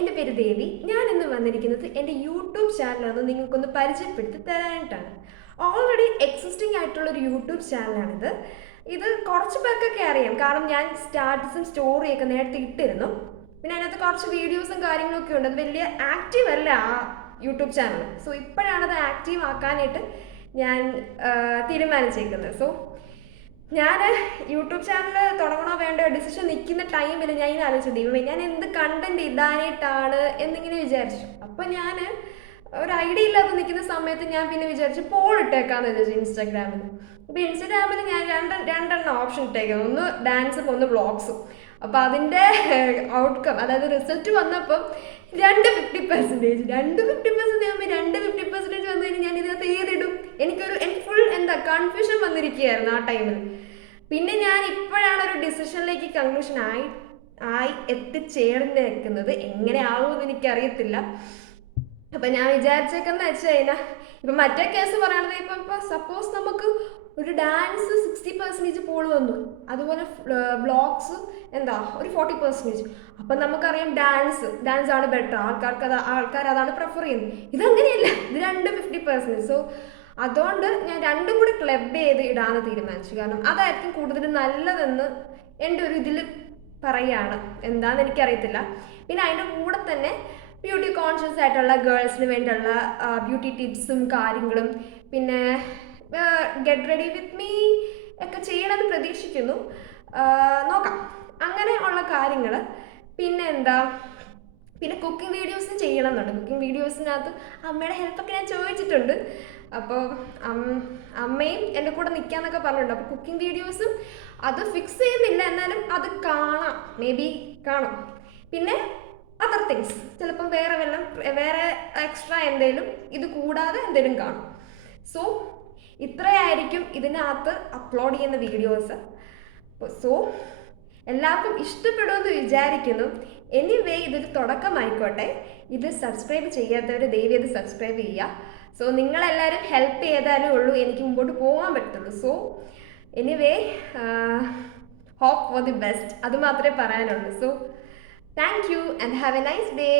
എൻ്റെ പേര് ദേവി. ഞാൻ ഇന്ന് വന്നിരിക്കുന്നത് എൻ്റെ യൂട്യൂബ് ചാനലൊന്ന് നിങ്ങൾക്കൊന്ന് പരിചയപ്പെടുത്തി തരാനായിട്ടാണ്. ഓൾറെഡി എക്സിസ്റ്റിംഗ് ആയിട്ടുള്ളൊരു യൂട്യൂബ് ചാനലാണിത്. ഇത് കുറച്ച് പേർക്കൊക്കെ അറിയാം, കാരണം ഞാൻ സ്റ്റാറ്റസും സ്റ്റോറിയൊക്കെ നേരത്തെ ഇട്ടിരുന്നു. പിന്നെ അതിനകത്ത് കുറച്ച് വീഡിയോസും കാര്യങ്ങളൊക്കെ ഉണ്ട്. അത് വലിയ ആക്റ്റീവ് അല്ല ആ യൂട്യൂബ് ചാനൽ. സോ ഇപ്പോഴാണത് ആക്റ്റീവ് ആക്കാനായിട്ട് ഞാൻ തീരുമാനിച്ചേക്കുന്നത്. സോ ഞാൻ യൂട്യൂബ് ചാനൽ തുടങ്ങണോ വേണ്ട ഡിസിഷൻ നിൽക്കുന്ന ടൈമിൽ ഞാൻ ഇങ്ങനെ ആലോചിച്ചു, ദൈവമേ ഞാൻ എന്ത് കണ്ടന്റ് ഇടാനായിട്ടാണ് എന്നിങ്ങനെ വിചാരിച്ചു. അപ്പം ഞാൻ ഒരു ഐഡിയ ഇല്ലാതെ നിൽക്കുന്ന സമയത്ത് ഞാൻ പിന്നെ വിചാരിച്ചു പോൾ ഇട്ടേക്കാന്ന് വിചാരിച്ചു ഇൻസ്റ്റാഗ്രാമിൽ. അപ്പോൾ ഇൻസ്റ്റാഗ്രാമിൽ ഞാൻ രണ്ടെണ്ണം ഓപ്ഷൻ ഇട്ടേക്കുന്നത്, ഒന്ന് ഡാൻസും ഒന്ന് വ്ളോഗ്സും. അപ്പോൾ അതിൻ്റെ ഔട്ട്കം, അതായത് റിസൾട്ട് വന്നപ്പം 50% രണ്ട് 50% വന്നു കഴിഞ്ഞാൽ ഞാൻ ഇതിനകത്ത് ഏതിടും? എനിക്ക് ഫുൾ കൺഫ്യൂഷൻ വന്നിരിക്കുകയായിരുന്നു ആ ടൈമിൽ. പിന്നെ ഞാൻ ഇപ്പോഴാണ് ഒരു ഡിസിഷനിലേക്ക് കൺക്ലൂഷൻ ആയി എത്തിച്ചേർന്നേക്കുന്നത്. എങ്ങനെ ആവുമെന്ന് എനിക്കറിയത്തില്ല. അപ്പം ഞാൻ വിചാരിച്ചേക്കെന്ന് വെച്ച് കഴിഞ്ഞാൽ, ഇപ്പം മറ്റേ കേസ് പറയുന്നത്, ഇപ്പം സപ്പോസ് നമുക്ക് ഒരു ഡാൻസ് 60% പോൾ വന്നു, അതുപോലെ വ്ളോഗ്സ് ഒരു 40%. അപ്പം നമുക്കറിയാം ഡാൻസ് ആണ് ബെറ്റർ, ആൾക്കാർ അതാണ് പ്രിഫർ ചെയ്യുന്നത്. ഇതങ്ങനെയല്ല, ഇത് 50%. സോ അതുകൊണ്ട് ഞാൻ രണ്ടും കൂടി ക്ലബ് ചെയ്ത് ഇടാന്ന് തീരുമാനിച്ചു. കാരണം അതായിരിക്കും കൂടുതൽ നല്ലതെന്ന് എൻ്റെ ഒരു ഇതിൽ പറയുകയാണ്. എന്താണെന്ന് എനിക്കറിയത്തില്ല. പിന്നെ അതിൻ്റെ കൂടെ തന്നെ ബ്യൂട്ടി കോൺഷ്യസ് ആയിട്ടുള്ള ഗേൾസിന് വേണ്ടിയുള്ള ബ്യൂട്ടി ടിപ്സും കാര്യങ്ങളും, പിന്നെ ഗെറ്റ് റെഡി വിത്ത് മീ ഒക്കെ ചെയ്യണമെന്ന് പ്രതീക്ഷിക്കുന്നു. നോക്കാം, അങ്ങനെ ഉള്ള കാര്യങ്ങൾ. പിന്നെ കുക്കിംഗ് വീഡിയോസും ചെയ്യണം എന്നുണ്ട്. കുക്കിംഗ് വീഡിയോസിനകത്ത് അമ്മയുടെ ഹെൽപ്പൊക്കെ ഞാൻ ചോദിച്ചിട്ടുണ്ട്. അപ്പോൾ അമ്മയും എൻ്റെ കൂടെ നിൽക്കാന്നൊക്കെ പറഞ്ഞിട്ടുണ്ട്. അപ്പോൾ കുക്കിംഗ് വീഡിയോസും അത് ഫിക്സ് ചെയ്യുന്നില്ല, എന്നാലും അത് കാണാം, മേ ബി കാണും. പിന്നെ അതർ തിങ്സ്, ചിലപ്പം വേറെ എക്സ്ട്രാ എന്തെങ്കിലും ഇത് കൂടാതെ എന്തെങ്കിലും കാണും. സോ ഇത്രയായിരിക്കും ഇതിനകത്ത് അപ്ലോഡ് ചെയ്യുന്ന വീഡിയോസ്. സോ എല്ലാവർക്കും ഇഷ്ടപ്പെടുമെന്ന് വിചാരിക്കുന്നു. എനിവേ ഇതൊരു തുടക്കമായിക്കോട്ടെ. ഇത് സബ്സ്ക്രൈബ് ചെയ്യാത്തവർ ദയവ് ചെയ്ത് സബ്സ്ക്രൈബ് ചെയ്യുക. സോ നിങ്ങളെല്ലാവരും ഹെൽപ്പ് ചെയ്താലേ ഉള്ളൂ എനിക്ക് മുമ്പോട്ട് പോകാൻ പറ്റുള്ളൂ. So anyway hope for the best, അത് മാത്രമേ പറയാനുള്ളൂ. So thank you and have a nice day.